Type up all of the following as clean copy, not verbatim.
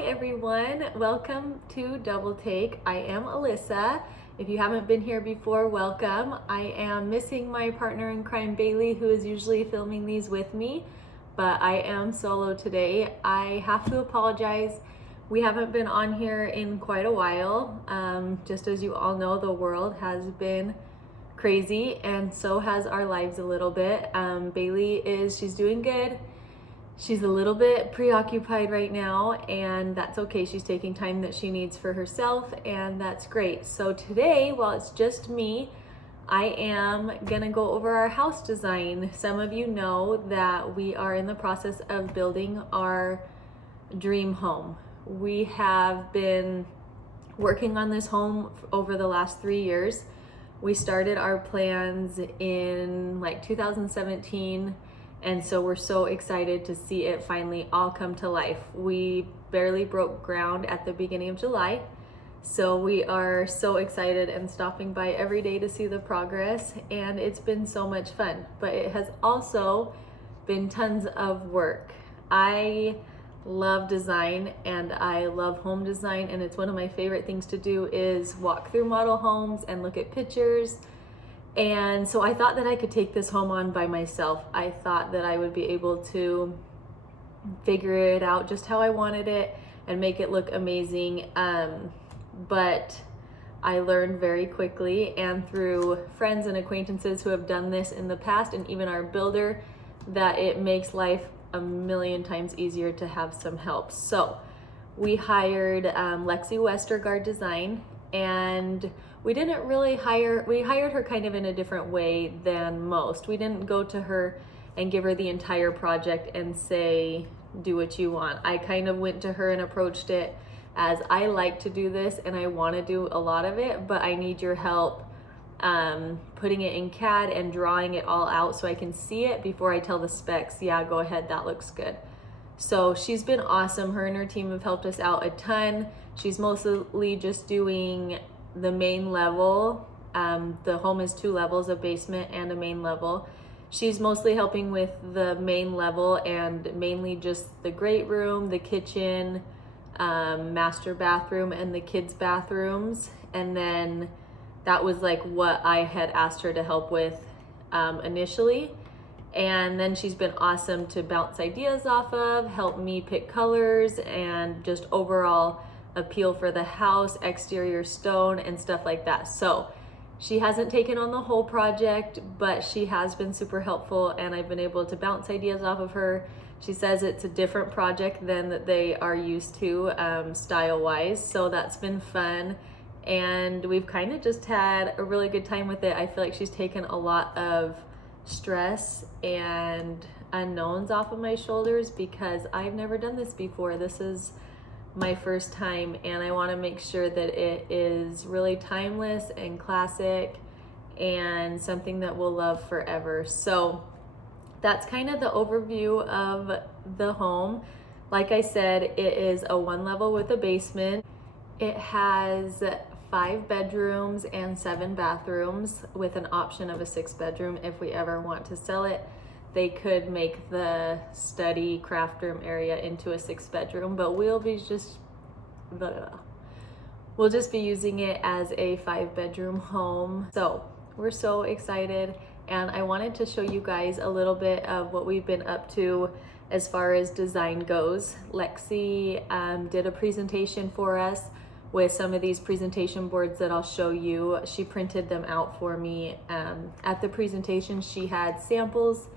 Hi everyone, welcome to Double Take. I am Alyssa. If you haven't been here before, welcome. I am missing my partner in crime, Baylee, who is usually filming these with me, but I am solo today. I have to apologize. We haven't been on here in quite a while. Just as you all know, the world has been crazy and so has our lives a little bit. Baylee she's doing good. She's a little bit preoccupied right now, and that's okay. She's taking time that she needs for herself, and that's great. So today, while it's just me, I am gonna go over our house design. Some of you know that we are in the process of building our dream home. We have been working on this home over the last 3 years. We started our plans in like 2017. And so we're so excited to see it finally all come to life. We barely broke ground at the beginning of July. So we are so excited and stopping by every day to see the progress. And it's been so much fun, but it has also been tons of work. I love design and I love home design. And it's one of my favorite things to do is walk through model homes and look at pictures. And so I thought that I could take this home on by myself. I thought that I would be able to figure it out just how I wanted it and make it look amazing. But I learned very quickly and through friends and acquaintances who have done this in the past and even our builder that it makes life a million times easier to have some help. So we hired Lexi Westergaard Design, and we didn't really we hired her kind of in a different way than most. We didn't go to her and give her the entire project and say, do what you want. I kind of went to her and approached it as I like to do this and I want to do a lot of it, but I need your help putting it in CAD and drawing it all out so I can see it before I tell the specs, yeah, go ahead, that looks good. So she's been awesome. Her and her team have helped us out a ton. She's mostly just doing the main level. The home is 2 levels, a basement and a main level. She's mostly helping with the main level and mainly just the great room, the kitchen, master bathroom, and the kids' bathrooms. And then that was like what I had asked her to help with initially. And then she's been awesome to bounce ideas off of, help me pick colors, and just overall appeal for the house, exterior stone, and stuff like that. So she hasn't taken on the whole project, but she has been super helpful, and I've been able to bounce ideas off of her. She says it's a different project than that they are used to style-wise, so that's been fun. And we've kind of just had a really good time with it. I feel like she's taken a lot of stress and unknowns off of my shoulders because I've never done this before. This is my first time, and I want to make sure that it is really timeless and classic and something that we'll love forever. So that's kind of the overview of the home. Like I said, it is a 1 level with a basement. It has 5 bedrooms and 7 bathrooms with an option of a 6 bedroom if we ever want to sell it. They could make the study craft room area into a 6 bedroom, but we'll just be using it as a 5 bedroom home. So we're so excited, and I wanted to show you guys a little bit of what we've been up to as far as design goes. Lexi did a presentation for us with some of these presentation boards that I'll show you. She printed them out for me. At the presentation, she had samples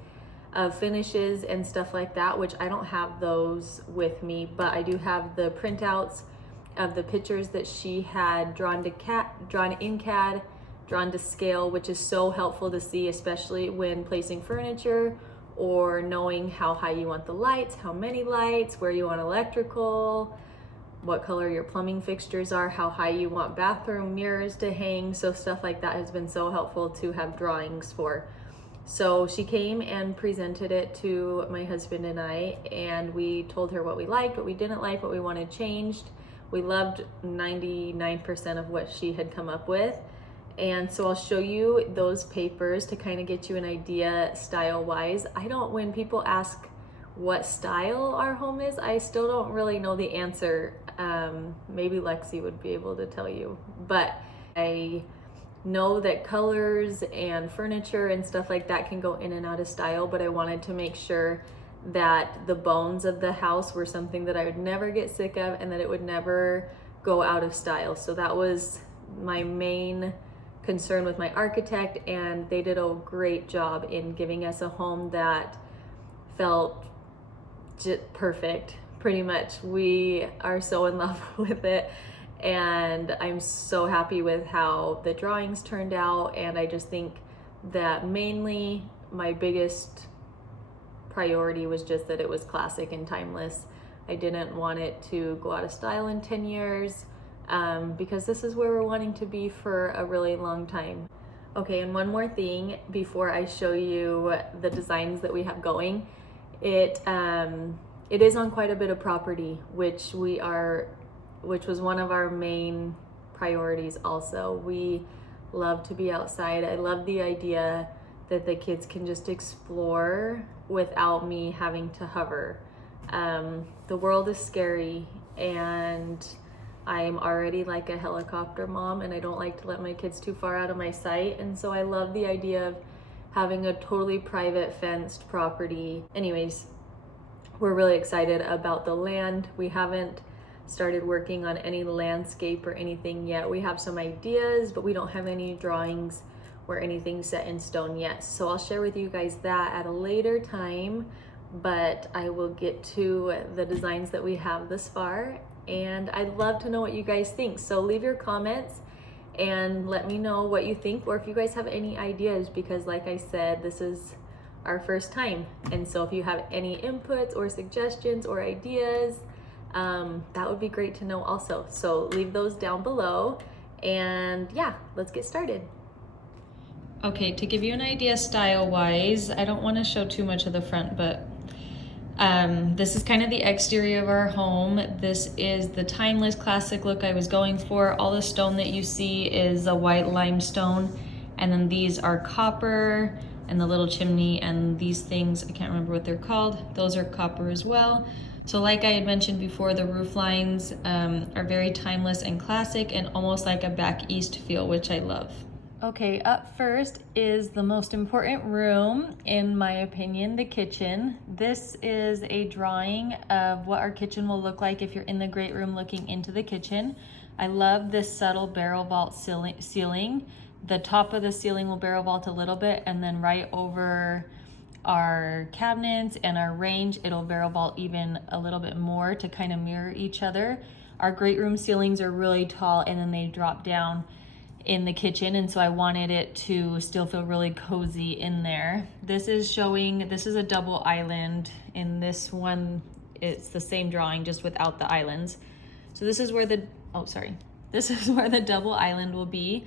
of finishes and stuff like that, which I don't have those with me, but I do have the printouts of the pictures that she had drawn in CAD, drawn to scale, which is so helpful to see, especially when placing furniture or knowing how high you want the lights, how many lights, where you want electrical, what color your plumbing fixtures are, how high you want bathroom mirrors to hang. So stuff like that has been so helpful to have drawings for. So she came and presented it to my husband and I, and we told her what we liked, what we didn't like, what we wanted changed. We loved 99% of what she had come up with. And so I'll show you those papers to kind of get you an idea style wise. When people ask what style our home is, I still don't really know the answer. Maybe Lexi would be able to tell you, but I know that colors and furniture and stuff like that can go in and out of style, but I wanted to make sure that the bones of the house were something that I would never get sick of and that it would never go out of style. So that was my main concern with my architect, and they did a great job in giving us a home that felt just perfect. Pretty much, we are so in love with it, and I'm so happy with how the drawings turned out. And I just think that mainly my biggest priority was just that it was classic and timeless. I didn't want it to go out of style in 10 years because this is where we're wanting to be for a really long time. Okay, and one more thing before I show you the designs that we have going. It is on quite a bit of property, which was one of our main priorities also. We love to be outside. I love the idea that the kids can just explore without me having to hover. The world is scary, and I'm already like a helicopter mom, and I don't like to let my kids too far out of my sight. And so I love the idea of having a totally private fenced property. Anyways, we're really excited about the land. We haven't started working on any landscape or anything yet. We have some ideas, but we don't have any drawings or anything set in stone yet. So I'll share with you guys that at a later time, but I will get to the designs that we have this far, and I'd love to know what you guys think. So leave your comments and let me know what you think, or if you guys have any ideas, because like I said, this is our first time. And so if you have any inputs or suggestions or ideas, that would be great to know also. So leave those down below, and yeah, let's get started. Okay, to give you an idea style-wise, I don't want to show too much of the front, but this is kind of the exterior of our home. This is the timeless classic look I was going for. All the stone that you see is a white limestone, and then these are copper, and the little chimney and these things, I can't remember what they're called, those are copper as well. So like I had mentioned before, the roof lines are very timeless and classic, and almost like a back east feel, which I love. Okay, up first is the most important room, in my opinion, the kitchen. This is a drawing of what our kitchen will look like if you're in the great room looking into the kitchen. I love this subtle barrel vault ceiling. The top of the ceiling will barrel vault a little bit, and then right over our cabinets and our range, it'll barrel vault even a little bit more to kind of mirror each other. Our great room ceilings are really tall, and then they drop down in the kitchen, and so I wanted it to still feel really cozy in there. This is a double island. In this one, it's the same drawing, just without the islands. So this is where this is where the double island will be.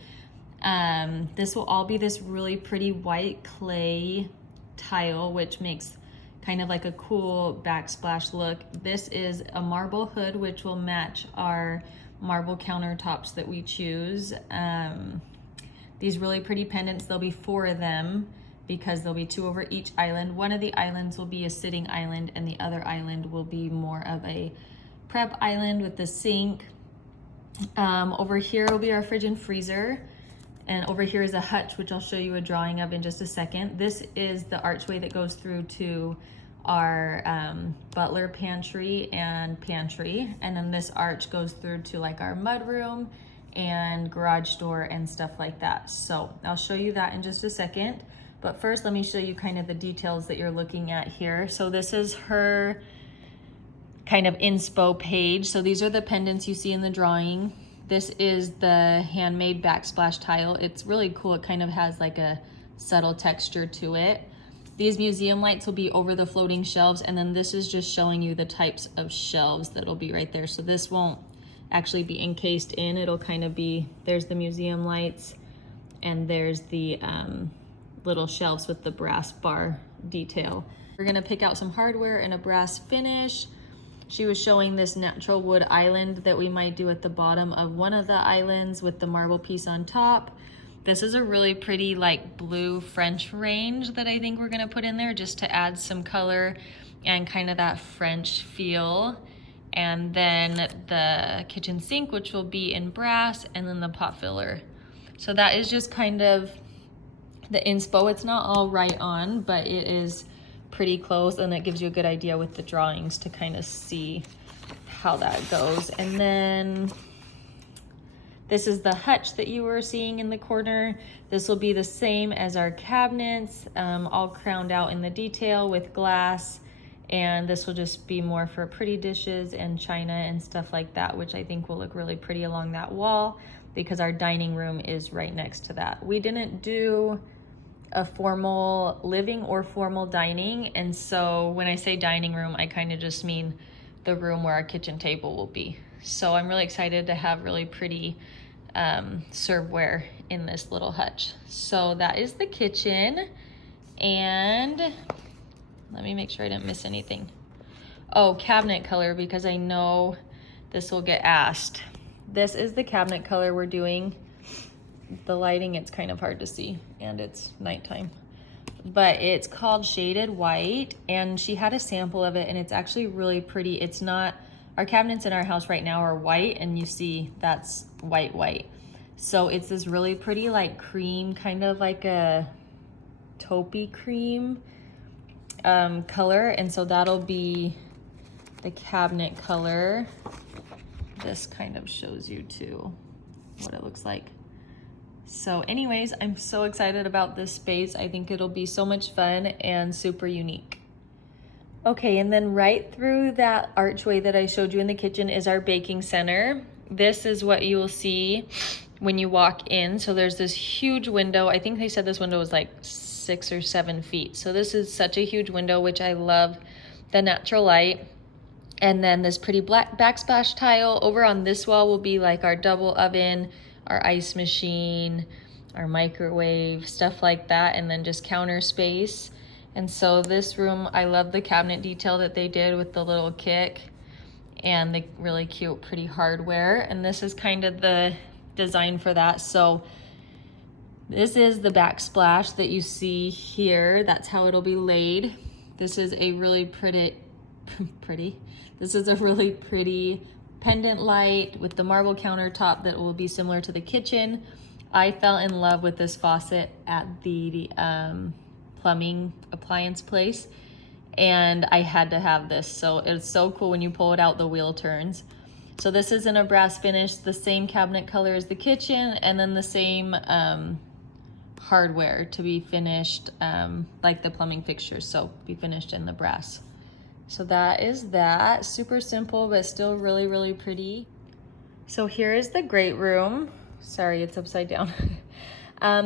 This will all be this really pretty white clay tile, which makes kind of like a cool backsplash look. This is a marble hood, which will match our marble countertops that we choose. These really pretty pendants, there'll be 4 of them because there'll be 2 over each island. One of the islands will be a sitting island, and the other island will be more of a prep island with the sink. Over here will be our fridge and freezer. And over here is a hutch, which I'll show you a drawing of in just a second. This is the archway that goes through to our butler pantry and pantry. And then this arch goes through to like our mudroom and garage door and stuff like that. So I'll show you that in just a second. But first, let me show you kind of the details that you're looking at here. So this is her kind of inspo page. So these are the pendants you see in the drawing. This is the handmade backsplash tile. It's really cool. It kind of has like a subtle texture to it. These museum lights will be over the floating shelves, and then this is just showing you the types of shelves that'll be right there. So this won't actually be encased in. It'll kind of be, there's the museum lights, and there's the little shelves with the brass bar detail. We're gonna pick out some hardware and a brass finish. She was showing this natural wood island that we might do at the bottom of one of the islands with the marble piece on top. This is a really pretty like blue French range that I think we're gonna put in there just to add some color and kind of that French feel. And then the kitchen sink, which will be in brass, and then the pot filler. So that is just kind of the inspo. It's not all right on, but it is pretty close, and it gives you a good idea with the drawings to kind of see how that goes. And then this is the hutch that you were seeing in the corner. This will be the same as our cabinets, all crowned out in the detail with glass. And this will just be more for pretty dishes and china and stuff like that, which I think will look really pretty along that wall because our dining room is right next to that. We didn't do a formal living or formal dining. And so when I say dining room, I kind of just mean the room where our kitchen table will be. So I'm really excited to have really pretty serveware in this little hutch. So that is the kitchen. And let me make sure I didn't miss anything. Oh, cabinet color, because I know this will get asked. This is the cabinet color we're doing. The lighting, it's kind of hard to see, and it's nighttime. But it's called Shaded White, and she had a sample of it, and it's actually really pretty. It's not, our cabinets in our house right now are white, and you see that's white. So it's this really pretty like cream, kind of like a taupey cream color, and so that'll be the cabinet color. This kind of shows you too what it looks like. So anyways, I'm so excited about this space. I think it'll be so much fun and super unique. Okay, and then right through that archway that I showed you in the kitchen is our baking center. This is what you will see when you walk in. So there's this huge window. I think they said this window was like 6 or 7 feet. So this is such a huge window, which I love the natural light. And then this pretty black backsplash tile. Over on this wall will be like our double oven, our ice machine, our microwave, stuff like that, and then just counter space. And so this room, I love the cabinet detail that they did with the little kick and the really cute, pretty hardware. And this is kind of the design for that. So this is the backsplash that you see here. That's how it'll be laid. This is a really pretty, this is a really pretty pendant light with the marble countertop that will be similar to the kitchen. I fell in love with this faucet at the plumbing appliance place, and I had to have this. So it's so cool when you pull it out, the wheel turns. So this is in a brass finish, the same cabinet color as the kitchen, and then the same hardware to be finished like the plumbing fixtures, so be finished in the brass. So that is that. Super simple, but still really, really pretty. So here is the great room. Sorry, it's upside down.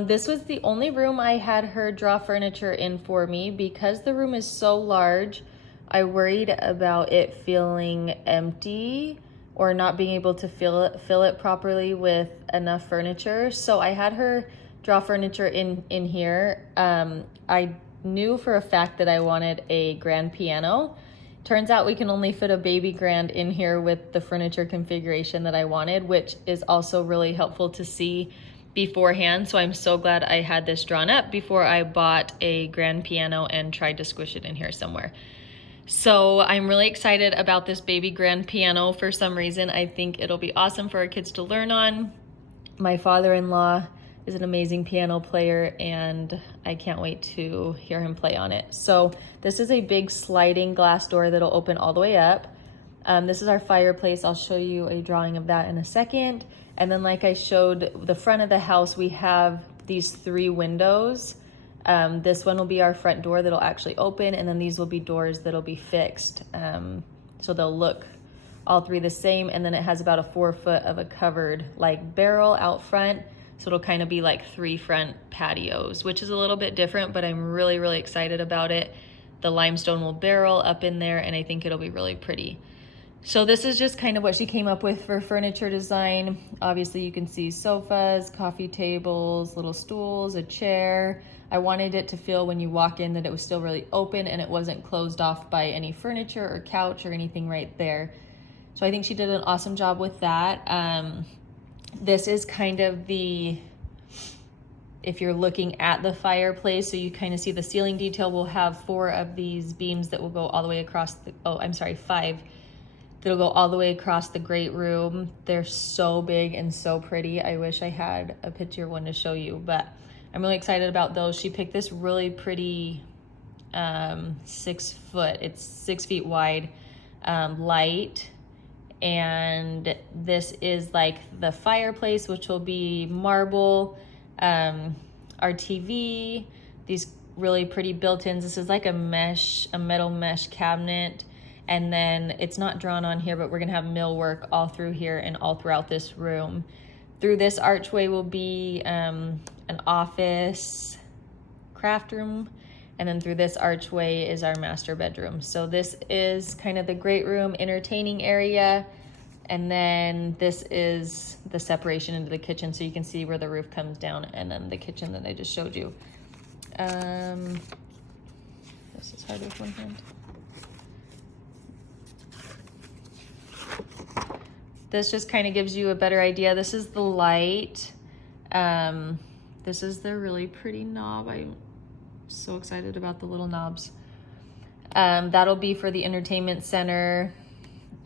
This was the only room I had her draw furniture in for me. Because the room is so large, I worried about it feeling empty or not being able to fill it properly with enough furniture. So I had her draw furniture in here. I knew for a fact that I wanted a grand piano. Turns out we can only fit a baby grand in here with the furniture configuration that I wanted, which is also really helpful to see beforehand. So I'm so glad I had this drawn up before I bought a grand piano and tried to squish it in here somewhere. So I'm really excited about this baby grand piano for some reason. I think it'll be awesome for our kids to learn on. My father-in-law is an amazing piano player, and I can't wait to hear him play on it. So this is a big sliding glass door that'll open all the way up. This is our fireplace. I'll show you a drawing of that in a second. And then like I showed the front of the house, we have these 3 windows. This one will be our front door that'll actually open, and then these will be doors that'll be fixed. So they'll look all 3 the same, and then it has about a 4 foot of a covered like barrel out front. So it'll kind of be like 3 front patios, which is a little bit different, but I'm really, really excited about it. The limestone will barrel up in there, and I think it'll be really pretty. So this is just kind of what she came up with for furniture design. Obviously you can see sofas, coffee tables, little stools, a chair. I wanted it to feel when you walk in that it was still really open and it wasn't closed off by any furniture or couch or anything right there. So I think she did an awesome job with that. This is kind of the if you're looking at the fireplace, so you kind of see the ceiling detail, we'll have 4 of these beams that will go all the way across the, 5 that'll go all the way across the great room. They're so big and so pretty. I wish I had a picture one to show you, but I'm really excited about those. She picked this really pretty 6 foot, it's 6 feet wide, light. And this is like the fireplace, which will be marble, our TV, these really pretty built-ins. This is like a metal mesh cabinet. And then it's not drawn on here, but we're gonna have millwork all through here and all throughout this room. Through this archway will be an office, craft room, and then through this archway is our master bedroom. So this is kind of the great room entertaining area. And then this is the separation into the kitchen, so you can see where the roof comes down, and then the kitchen that I just showed you. This is hard with one hand. This just kind of gives you a better idea. This is the light. This is the really pretty knob. I'm so excited about the little knobs. That'll be for the entertainment center.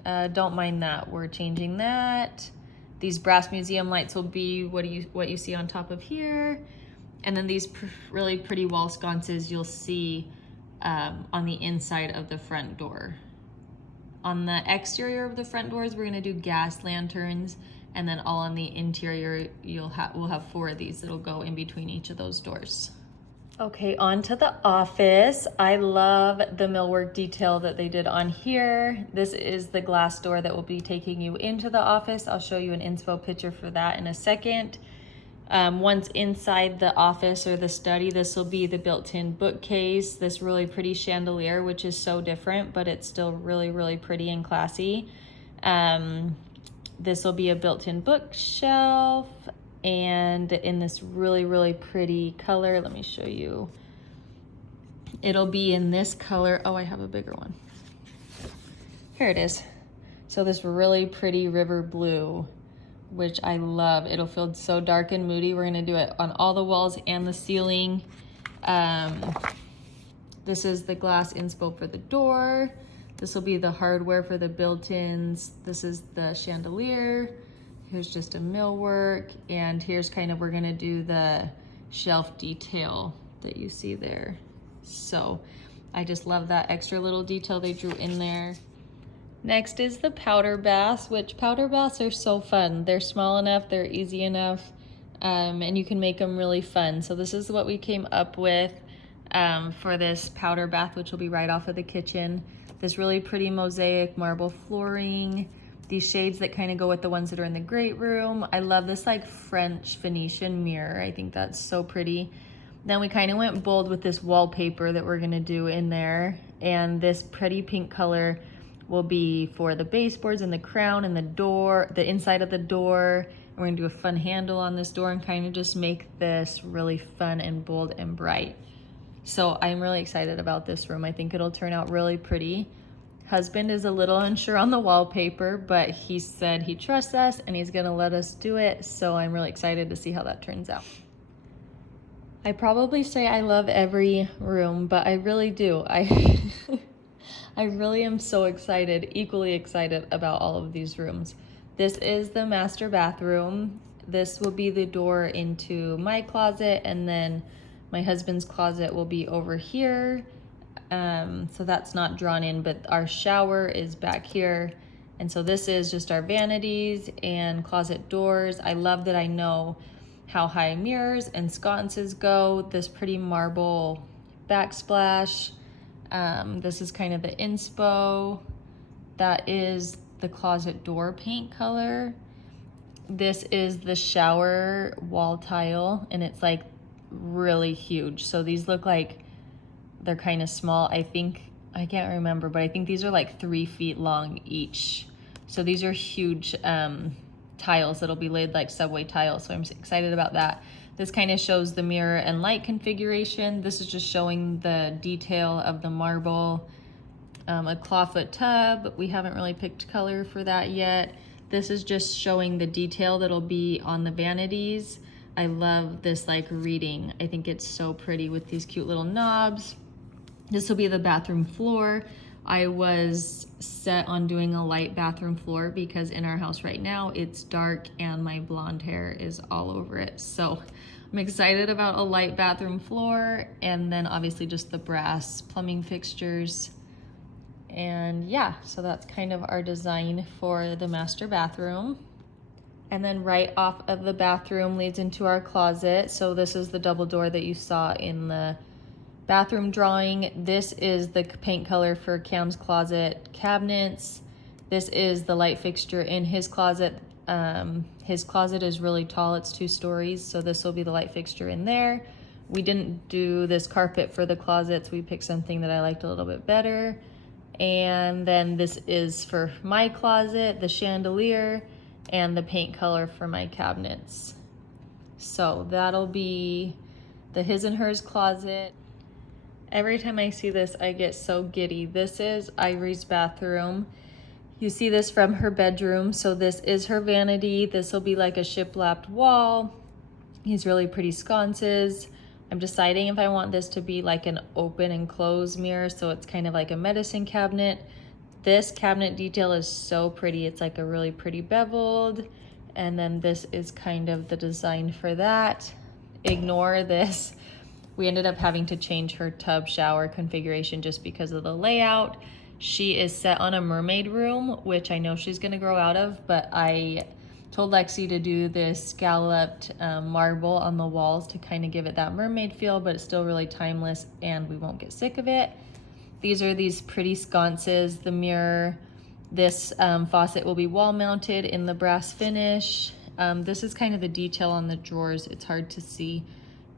Don't mind that. We're changing that. These brass museum lights will be what you see on top of here. And then these really pretty wall sconces you'll see on the inside of the front door. On the exterior of the front doors, we're gonna do gas lanterns, and then all on the interior, we'll have 4 of these that'll go in between each of those doors. Okay, on to the office. I love the millwork detail that they did on here. This is the glass door that will be taking you into the office. I'll show you an inspo picture for that in a second. Once inside the office or the study, this will be the built-in bookcase, this really pretty chandelier, which is so different, but it's still really, really pretty and classy. This will be a built-in bookshelf, and in this really, really pretty color. Let me show you. It'll be in this color. Oh, I have a bigger one. Here it is. So this really pretty river blue, which I love. It'll feel so dark and moody. We're gonna do it on all the walls and the ceiling. This is the glass inspo for the door. This will be the hardware for the built-ins. This is the chandelier. Here's just a millwork, and here's kind of, we're gonna do the shelf detail that you see there. So I just love that extra little detail they drew in there. Next is the powder baths, which powder baths are so fun. They're small enough, they're easy enough, and you can make them really fun. So this is what we came up with for this powder bath, which will be right off of the kitchen. This really pretty mosaic marble flooring, these shades that kind of go with the ones that are in the great room. I love this like French Venetian mirror. I think that's so pretty. Then we kind of went bold with this wallpaper that we're gonna do in there. And this pretty pink color will be for the baseboards and the crown and the door, the inside of the door. And we're gonna do a fun handle on this door and kind of just make this really fun and bold and bright. So I'm really excited about this room. I think it'll turn out really pretty. Husband is a little unsure on the wallpaper, but he said he trusts us and he's gonna let us do it. So I'm really excited to see how that turns out. I probably say I love every room, but I really do. I really am so excited, equally excited about all of these rooms. This is the master bathroom. This will be the door into my closet, and then my husband's closet will be over here. So that's not drawn in, but our shower is back here. And so this is just our vanities and closet doors. I love that I know how high mirrors and sconces go. This pretty marble backsplash. This is kind of the inspo. That is the closet door paint color. This is the shower wall tile, and it's like really huge. So these look like they're kind of small. I can't remember, but I think these are like 3 feet long each. So these are huge tiles that'll be laid like subway tiles. So I'm excited about that. This kind of shows the mirror and light configuration. This is just showing the detail of the marble. A clawfoot tub. We haven't really picked color for that yet. This is just showing the detail that'll be on the vanities. I love this like reading. I think it's so pretty with these cute little knobs. This will be the bathroom floor. I was set on doing a light bathroom floor because in our house right now it's dark and my blonde hair is all over it. So I'm excited about a light bathroom floor, and then obviously just the brass plumbing fixtures. And yeah, so that's kind of our design for the master bathroom. And then right off of the bathroom leads into our closet. So this is the double door that you saw in the bathroom drawing. This is the paint color for Cam's closet cabinets. This is the light fixture in his closet. His closet is really tall, it's 2 stories, so this will be the light fixture in there. We didn't do this carpet for the closets. We picked something that I liked a little bit better. And then this is for my closet, the chandelier, and the paint color for my cabinets. So that'll be the his and hers closet. Every time I see this, I get so giddy. This is Ivory's bathroom. You see this from her bedroom. So this is her vanity. This will be like a shiplapped wall. These really pretty sconces. I'm deciding if I want this to be like an open and close mirror, so it's kind of like a medicine cabinet. This cabinet detail is so pretty. It's like a really pretty beveled. And then this is kind of the design for that. Ignore this. We ended up having to change her tub shower configuration just because of the layout. She is set on a mermaid room, which I know she's gonna grow out of, but I told Lexi to do this scalloped marble on the walls to kind of give it that mermaid feel, but it's still really timeless and we won't get sick of it. These are these pretty sconces, the mirror. This faucet will be wall mounted in the brass finish. This is kind of the detail on the drawers. It's hard to see,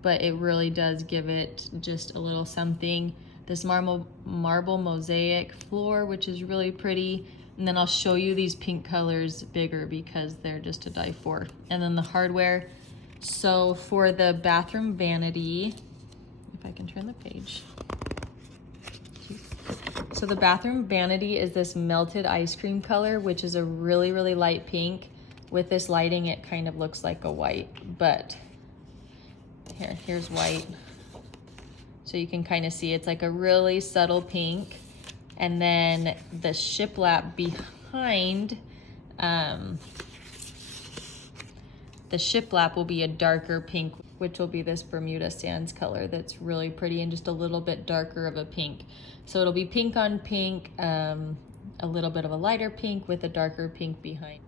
but it really does give it just a little something. This marble mosaic floor, which is really pretty. And then I'll show you these pink colors bigger because they're just to die for. And then the hardware. So for the bathroom vanity, if I can turn the page. So the bathroom vanity is this melted ice cream color, which is a really, really light pink. With this lighting, it kind of looks like a white, but here's white. So you can kind of see it's like a really subtle pink. And then the shiplap behind, the shiplap will be a darker pink, which will be this Bermuda Sands color that's really pretty and just a little bit darker of a pink. So it'll be pink on pink, a little bit of a lighter pink with a darker pink behind.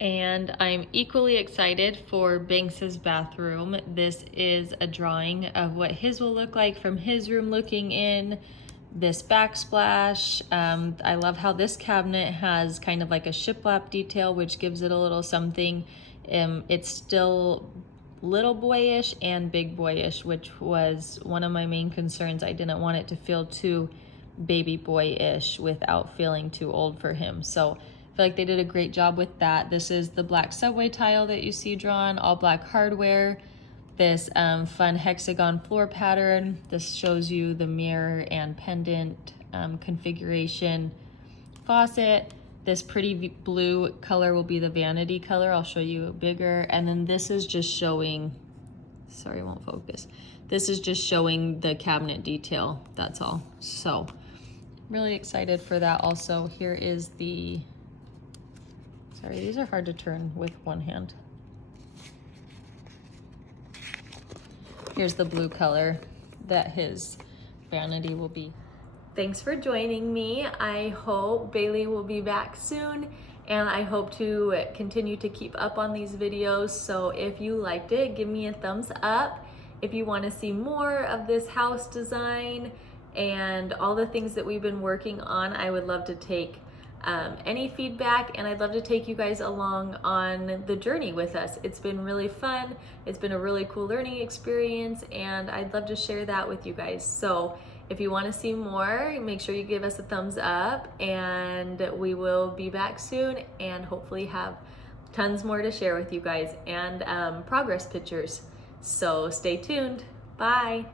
And I'm equally excited for Banks's bathroom. This is a drawing of what his will look like from his room looking in. This backsplash. I love how this cabinet has kind of like a shiplap detail, which gives it a little something. It's still little boyish and big boyish, which was one of my main concerns. I didn't want it to feel too baby boyish without feeling too old for him. So I feel like they did a great job with that. This is the black subway tile that you see drawn, all black hardware. This fun hexagon floor pattern. This shows you the mirror and pendant configuration. Faucet. This pretty blue color will be the vanity color. I'll show you bigger. And then this is just showing, sorry, it won't focus. This is just showing the cabinet detail, that's all. So really excited for that also. Here is the, sorry, these are hard to turn with one hand. Here's the blue color that his vanity will be. Thanks for joining me. I hope Baylee will be back soon, and I hope to continue to keep up on these videos. So if you liked it, give me a thumbs up. If you want to see more of this house design and all the things that we've been working on, I would love to take any feedback, and I'd love to take you guys along on the journey with us. It's been really fun. It's been a really cool learning experience, and I'd love to share that with you guys. So if you want to see more, make sure you give us a thumbs up, and we will be back soon and hopefully have tons more to share with you guys and progress pictures. So stay tuned. Bye.